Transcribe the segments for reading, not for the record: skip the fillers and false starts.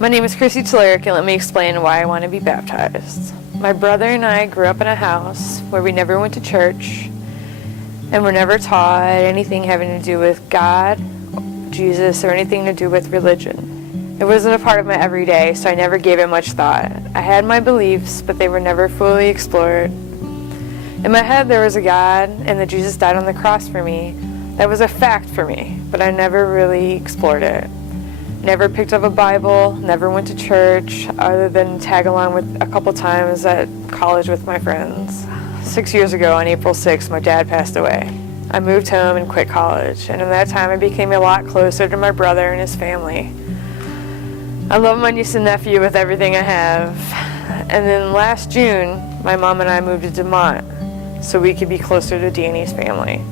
My name is Chrissy Talarek, and let me explain why I want to be baptized. My brother and I grew up in a house where we never went to church and were never taught anything having to do with God, Jesus, or anything to do with religion. It wasn't a part of my everyday, so I never gave it much thought. I had my beliefs, but they were never fully explored. In my head, there was a God, and that Jesus died on the cross for me. That was a fact for me, but I never really explored it. Never picked up a Bible, never went to church, other than tag along with a couple times at college with my friends. 6 years ago, on April 6th, my dad passed away. I moved home and quit college, and in that time I became a lot closer to my brother and his family. I love my niece and nephew with everything I have. And then last June, my mom and I moved to Demont so we could be closer to Danny's family.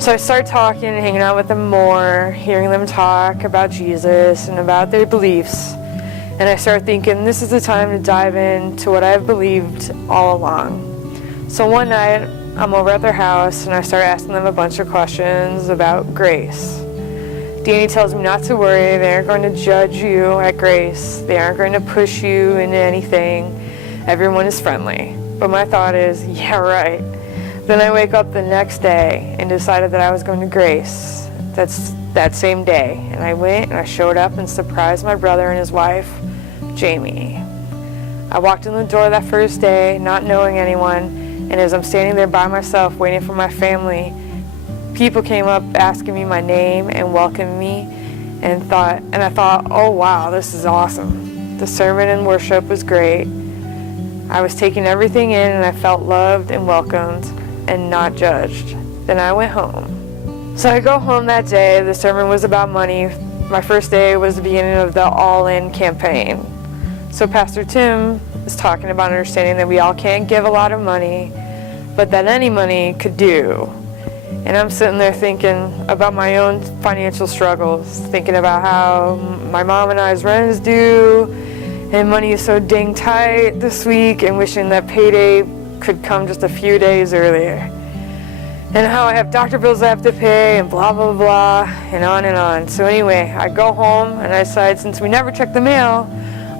So I started talking and hanging out with them more, hearing them talk about Jesus and about their beliefs. And I started thinking, this is the time to dive into what I've believed all along. So one night, I'm over at their house and I started asking them a bunch of questions about grace. Danny tells me not to worry, they aren't going to judge you at grace. They aren't going to push you into anything. Everyone is friendly. But my thought is, yeah, right. Then I wake up the next day and decided that I was going to Grace. That's that same day. And I went and I showed up and surprised my brother and his wife, Jamie. I walked in the door that first day, not knowing anyone, and as I'm standing there by myself waiting for my family, people came up asking me my name and welcomed me, and I thought, oh wow, this is awesome. The sermon and worship was great. I was taking everything in and I felt loved and welcomed and not judged. Then I went home. So I go home that day. The sermon was about money. My first day was the beginning of the all-in campaign. So Pastor Tim is talking about understanding that we all can't give a lot of money, but that any money could do. And I'm sitting there thinking about my own financial struggles, thinking about how my mom and I's rent is due, and money is so dang tight this week, and wishing that payday could come just a few days earlier. And how I have doctor bills I have to pay, and blah, blah, blah, and on and on. So anyway, I go home, and I decide since we never checked the mail,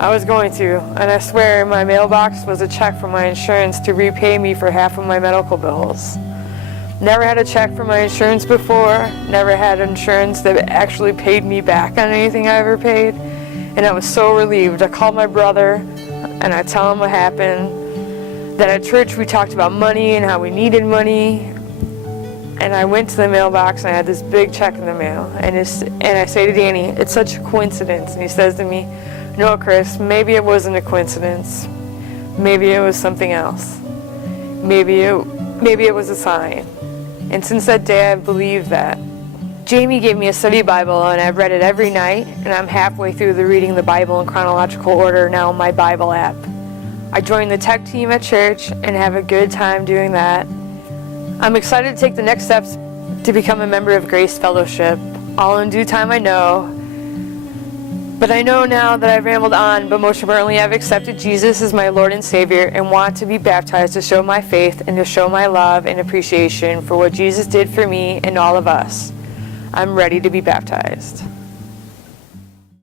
I was going to. And I swear my mailbox was a check from my insurance to repay me for half of my medical bills. Never had a check from my insurance before, never had insurance that actually paid me back on anything I ever paid. And I was so relieved. I called my brother and I tell him what happened. That at church we talked about money and how we needed money. And I went to the mailbox and I had this big check in the mail. And I say to Danny, it's such a coincidence. And he says to me, no, Chris, maybe it wasn't a coincidence. Maybe it was something else. Maybe it was a sign. And since that day I've believed that. Jamie gave me a study Bible, and I've read it every night, and I'm halfway through reading the Bible in chronological order now in my Bible app. I joined the tech team at church and have a good time doing that. I'm excited to take the next steps to become a member of Grace Fellowship. All in due time, I know. But I know now that I've rambled on, but most importantly, I've accepted Jesus as my Lord and Savior and want to be baptized to show my faith and to show my love and appreciation for what Jesus did for me and all of us. I'm ready to be baptized.